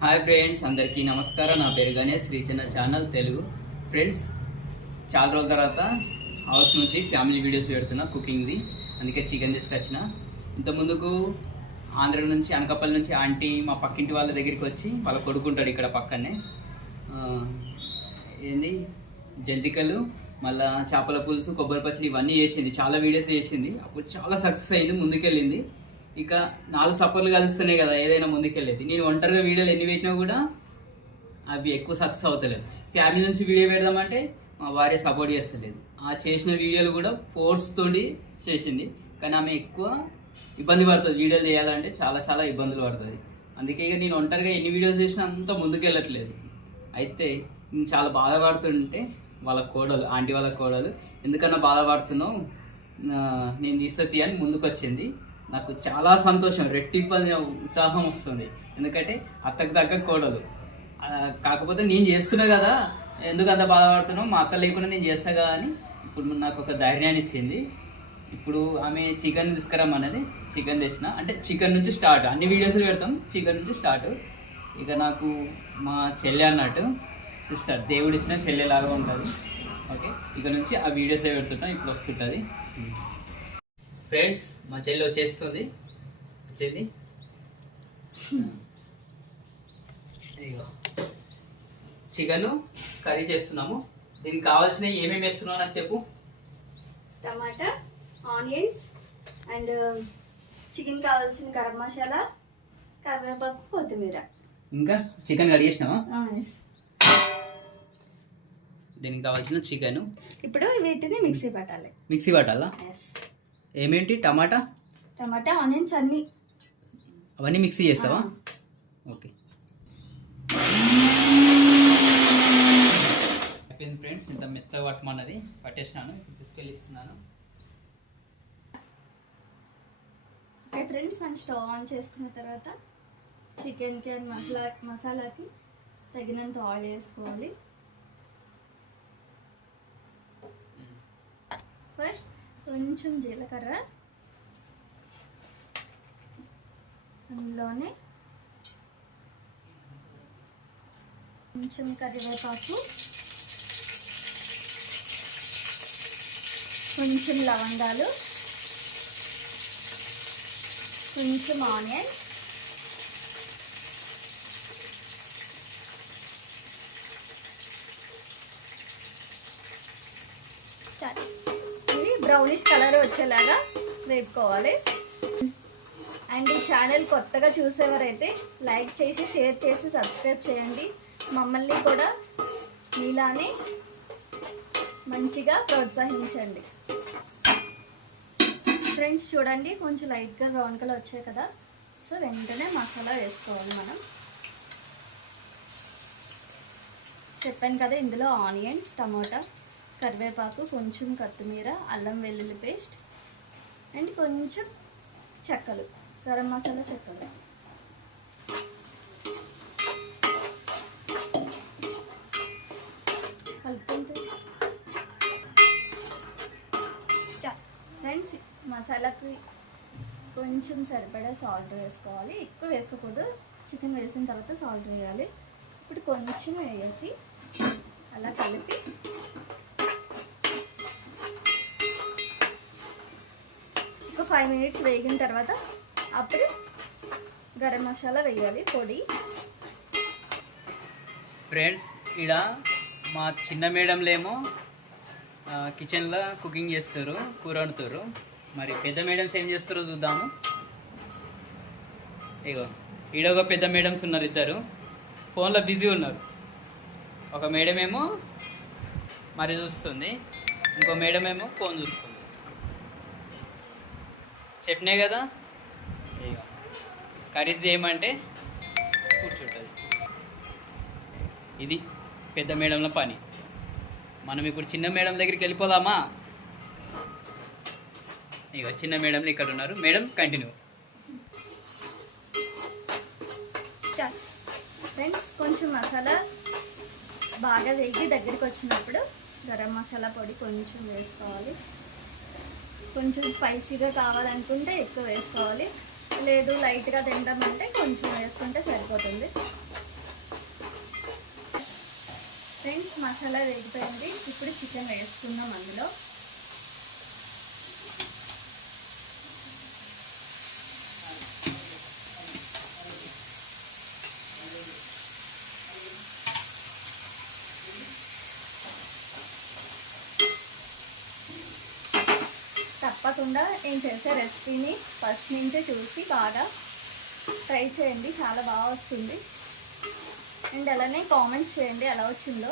Hi friends, అందరికీ నమస్కారం. నా పేరు గణేష్, రీచన్న ఛానల్ తెలుగు. ఫ్రెండ్స్, చాలా రోజుల తర్వాత హౌస్ నుంచి ఫ్యామిలీ వీడియోస్ పెడుతున్నా కుకింగ్ది. అందుకే చికెన్ తీసుకొచ్చిన. ఇంత ముందుకు ఆంధ్ర నుంచి, అనకాపల్లి నుంచి ఆంటీ మా పక్కింటి వాళ్ళ దగ్గరికి వచ్చి వాళ్ళ కొడుకుంటాడు ఇక్కడ పక్కనే, ఏంది జంతికలు, మళ్ళీ చేపల పులుసు, కొబ్బరి పచ్చడి ఇవన్నీ చేసింది. చాలా వీడియోస్ చేసింది. అప్పుడు చాలా సక్సెస్ అయింది, ముందుకెళ్ళింది. ఇక 4 సపోర్ట్లు కలుస్తున్నాయి కదా ఏదైనా ముందుకెళ్ళేది. నేను ఒంటరిగా వీడియోలు ఎన్ని పెట్టినా కూడా అవి ఎక్కువ సక్సెస్ అవుతలేదు. ఫ్యామిలీ నుంచి వీడియో పెడదామంటే మా భార్య సపోర్ట్ చేస్తలేదు. ఆ చేసిన వీడియోలు కూడా ఫోర్స్ తోటి చేసింది, కానీ ఆమె ఎక్కువ ఇబ్బంది పడుతుంది. వీడియోలు చేయాలంటే చాలా చాలా ఇబ్బందులు పడుతుంది. అందుకే ఇక నేను ఒంటరిగా ఎన్ని వీడియోస్ చేసినా అంత ముందుకెళ్ళట్లేదు. అయితే నేను చాలా బాధపడుతుంటే వాళ్ళ కోడలు, ఆంటీ వాళ్ళ కోడలు, ఎందుకన్నా బాధపడుతున్నావు, నేను తీసతి అని ముందుకు వచ్చింది. నాకు చాలా సంతోషం, రెట్టింపు ఉత్సాహం వస్తుంది. ఎందుకంటే అత్తకు తగ్గ కోడలు. కాకపోతే నేను చేస్తున్నా కదా, ఎందుకు అంత బాధపడుతున్నావు, మా అత్త లేకుండా నేను చేస్తా కదా అని ఇప్పుడు నాకు ఒక ధైర్యాన్ని ఇచ్చింది. ఇప్పుడు ఆమె చికెన్ తీసుకురమ్మన్నది, చికెన్ తెచ్చిన. అంటే చికెన్ నుంచి స్టార్ట్, అన్ని వీడియోస్లు పెడతాం, చికెన్ నుంచి స్టార్ట్. ఇక నాకు మా చెల్లె అన్నట్టు, సిస్టర్, దేవుడిచ్చిన చెల్లెలాగా ఉంటుంది. ఓకే, ఇక నుంచి ఆ వీడియోసే పెడుతుంటాం. ఇప్పుడు వస్తుంటుంది. ఫ్రెండ్స్, మా చెల్లి వచ్చేస్తుంది. చెల్లి చికెన్ కర్రీ చేస్తున్నాము. దీనికి కావాల్సిన ఏమేమి వేస్తున్నావు నాకు చెప్పు. టమాటా, ఆనియన్స్ అండ్ చికెన్ కావాల్సిన గరం మసాలా, కరివేపాకు, కొత్తిమీర. ఇంకా చికెన్ కడిగేసినావా? దీనికి కావాల్సిన చికెన్. ఇప్పుడు వీటిని మిక్సీ పట్టాలి. మిక్సీ పట్టాలా? ఏమేంటి? టమాటా, ఆనియన్స్ అన్ని అవన్నీ మిక్సీ చేస్తావా? ఓకే. అయిపోయింది ఫ్రెండ్స్, ఇంత మెత్తగా పట్టమన్నది, పట్టేసినాను. ఇప్పుడు తీసుకెళ్ళి ఇస్తున్నాను. ఓకే ఫ్రెండ్స్, మనం స్టవ్ ఆన్ చేసుకున్న తర్వాత చికెన్కి అండ్ మసాలాకి తగినంత ఆయిల్ వేసుకోవాలి. ఫస్ట్ కొంచెం జీలకర్ర, అందులోనే కొంచెం కరివేపాకు, కొంచెం లవంగాలు, కొంచెం ఆనియన్స్, ఇది బ్రౌనిష్ కలర్ వచ్చేలాగా వేపుకోవాలి. అండ్ ఈ ఛానల్ కొత్తగా చూసేవారైతే లైక్ చేసి, షేర్ చేసి, సబ్స్క్రైబ్ చేయండి. మమ్మల్ని కూడా మీలానే మంచిగా ప్రోత్సహించండి. ఫ్రెండ్స్ చూడండి, కొంచెం లైట్గా బ్రౌన్ కలర్ వచ్చాయి కదా, సో వెంటనే మసాలా వేసుకోవాలి మనం. చెప్పాను కదా, ఇందులో ఆనియన్స్, టమాటా, కరివేపాకు, కొంచెం కొత్తిమీర, అల్లం వెల్లుల్లి పేస్ట్ అండ్ కొంచెం చెక్కలు, గరం మసాలా చెక్కలు. కలుపుకుంటే ఫ్రెండ్స్, మసాలాకి కొంచెం సరిపడా సాల్ట్ వేసుకోవాలి. ఎక్కువ వేసుకోకూడదు, చికెన్ వేసిన తర్వాత సాల్ట్ వేయాలి. ఇప్పుడు కొంచెం వేసి అలా కలిపి ఒక 5 మినిట్స్ వేగిన తర్వాత అప్పుడు గరం మసాలా వేయాలి, పొడి. ఫ్రెండ్స్, ఇక్కడ మా చిన్న మేడంలేమో కిచెన్లో కుకింగ్ చేస్తారు, కూర వండుతారు. మరి పెద్ద మేడమ్స్ ఏం చేస్తారో చూద్దాము. ఇగో ఈడ ఒక పెద్ద మేడమ్స్ ఉన్నారు, ఇద్దరు ఫోన్లో బిజీ ఉన్నారు. ఒక మేడం ఏమో మరి చూస్తుంది, ఇంకో మేడం ఏమో ఫోన్ చూస్తుంది. చెప్పినా కదా, ఇక కర్రీస్ చేయమంటే కూర్చుంటుంది. ఇది పెద్ద మేడంల పని. మనం ఇప్పుడు చిన్న మేడం దగ్గరికి వెళ్ళిపోదామా? ఇక చిన్న మేడంలు ఇక్కడ ఉన్నారు. Madam, continue. ఫ్రెండ్స్, కొంచెం మసాలా బాగా వేగి దగ్గరికి వచ్చినప్పుడు గరం మసాలా పొడి కొంచెం వేసుకోవాలి. కొంచెం స్పైసీగా కావాలనుకుంటే ఎక్కువ వేసుకోవాలి, లేదు లైట్గా తింటామంటే కొంచెం వేసుకుంటే సరిపోతుంది. ఫ్రెండ్స్ మసాలా వేగిపోయింది. ఇప్పుడు చికెన్ వేసుకుందాం అందులో. తప్పకుండా నేను చేసే రెసిపీని ఫస్ట్ నుంచే చూసి బాగా ట్రై చేయండి, చాలా బాగా వస్తుంది. అండ్ అలానే కామెంట్స్ చేయండి ఎలా వచ్చిందో.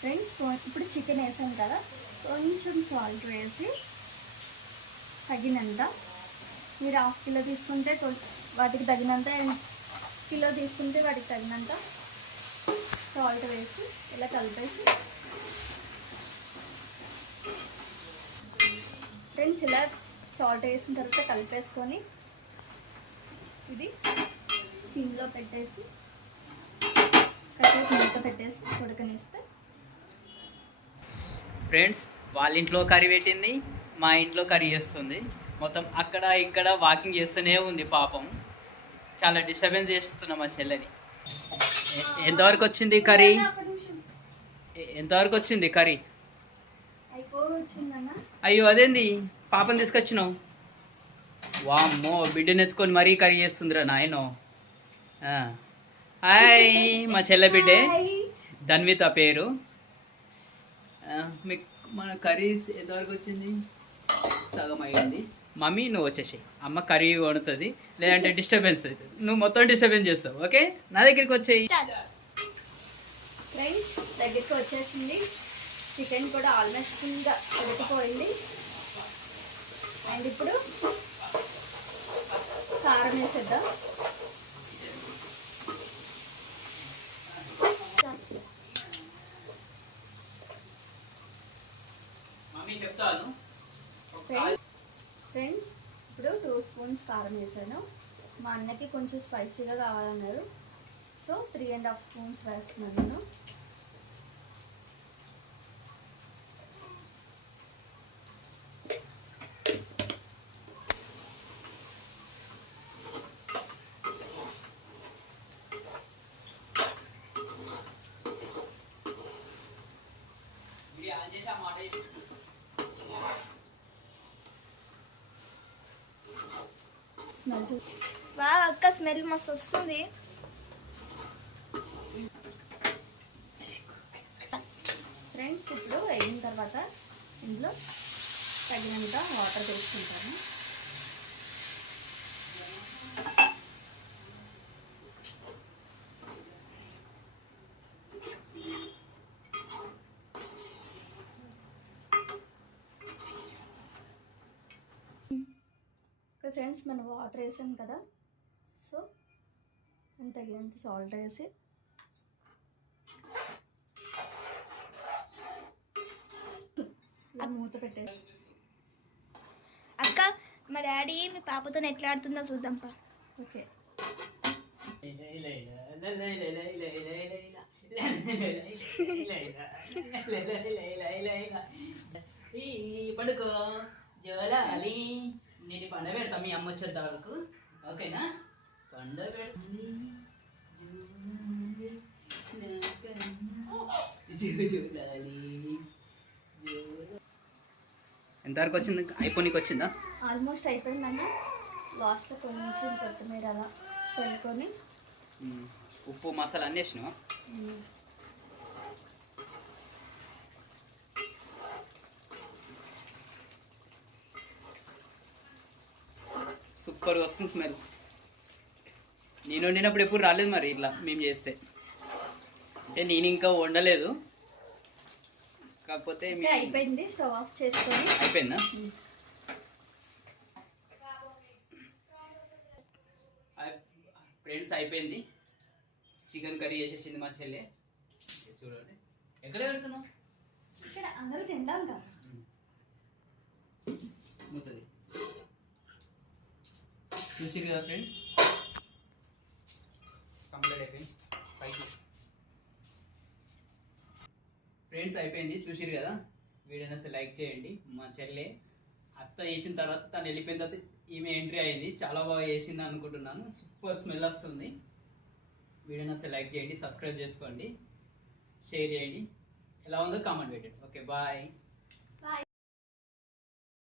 ఫ్రెండ్స్ ఇప్పుడు చికెన్ వేసాం కదా, కొంచెం సాల్ట్ వేసి తగినంత, మీరు హాఫ్ కిలో తీసుకుంటే వాటికి తగినంత, అండ్ కిలో తీసుకుంటే వాటికి తగినంత సాల్ట్ వేసి ఇలా కలిపేసి ఫ్రెండ్స్ ఇలా సాల్ట్ వేసిన తర్వాత కలిపేసుకొని ఇది సిమ్లో పెట్టేసి కాసేపు మూత పెట్టేసి ఉడకనిస్తే. ఫ్రెండ్స్ వాళ్ళ ఇంట్లో కర్రీ పెట్టింది, మా ఇంట్లో కర్రీ చేస్తుంది. మొత్తం అక్కడ ఇక్కడ వాకింగ్ చేస్తూనే ఉంది పాపం. చాలా డిస్టర్బెన్స్ చేస్తున్నాం మా చెల్లెని. ఎంతవరకు వచ్చింది కర్రీ? ఎంతవరకు వచ్చింది కర్రీ? అయిపోవచ్చిందన్న. అయ్యో అదేంది పాపని తీసుకొచ్చినావు? వామ్మో, బిడ్డను ఎత్తుకొని మరీ కర్రీ చేస్తుందిరా నాయనో. హాయ్, మా చెల్లె బిడ్డే ధన్విత పేరు. మీకు మన కర్రీస్ ఎంతవరకు వచ్చింది? సగం అయ్యింది. మమ్మీ నువ్వు వచ్చేసి అమ్మ కర్రీ వండుతుంది, లేదంటే డిస్టర్బెన్స్ అవుతుంది. నువ్వు మొత్తం డిస్టర్బెన్స్ చేస్తావు. ఓకే, నా దగ్గరికి వచ్చేయి. ఫ్రెండ్స్ దగ్గరికి వచ్చేసింది. చికెన్ కూడా ఆల్మోస్ట్ ఫుల్గా ఉడికిపోయింది. అండ్ ఇప్పుడు కారం వేసేద్దాం. మమ్మీ చెప్తాను. ఫ్రెండ్స్ ఇప్పుడు 2 స్పూన్స్ కారం వేసాను. మా అన్నకి కొంచెం స్పైసీగా కావాలన్నారు, సో 3.5 స్పూన్స్ వేస్తున్నాను నేను. స్మెల్ బాగా అక్క స్మెల్ మస్తు వస్తుంది. ఫ్రెండ్స్ ఇప్పుడు అయిన తర్వాత ఇందులో తగినంత వాటర్ తీసుకుంటాను. ఫ్రెండ్స్ మనం వాటర్ వేసాం కదా, సో తగినంత సాల్ట్ వేసి మూత పెట్టేసి. అక్క మా డాడీ మీ పాపతో ఎట్లా ఆడుతుందో చూద్దాంపా. ఓకే, పండుకో జోలాలి. నేను పండుగ పెడతా మీ అమ్మ వచ్చేంత వరకు. ఓకేనా? పండుగ పెడుతుంది. ఎంతవరకు వచ్చింది? అయిపోనికి వచ్చిందా? ఆల్మోస్ట్ అయిపోయిందన్న. లాస్ట్లో కొంచెం కొత్తిమీర అలా చల్లుకొని ఉప్పు మసాలా అన్నీ వేసినావా? సూపర్గా వస్తుంది స్మెల్. నేను వండినప్పుడు ఎప్పుడు రాలేదు మరి ఇట్లా మేము చేస్తే. అంటే నేను ఇంకా వండలేదు, కాకపోతే అయిపోయింది. స్టవ్ ఆఫ్ చేసుకొని అయిపోయిందా? ఫ్రెండ్స్ అయిపోయింది. చికెన్ కర్రీ చేసేసింది మా చెల్లె. చూడండి, ఎక్కడ పెడుతున్నావు? ఇక్కడ అందరూ తింటాం కదా. మూతది చూసి కదా ఫ్రెండ్స్, కంప్లీట్ అయిపోయింది. పైకి ఫ్రెండ్స్ అయిపోయింది, చూసిరు కదా. వీడియోని అసలు లైక్ చేయండి. మా చెల్లె అత్త చేసిన తర్వాత తను వెళ్ళిపోయిన తర్వాత ఈమె ఎంట్రీ అయింది. చాలా బాగా చేసింది అనుకుంటున్నాను. సూపర్ స్మెల్ వస్తుంది. వీడియోని అసలు లైక్ చేయండి, సబ్స్క్రైబ్ చేసుకోండి, షేర్ చేయండి, ఎలా ఉందో కామెంట్ పెట్టండి. Okay bye.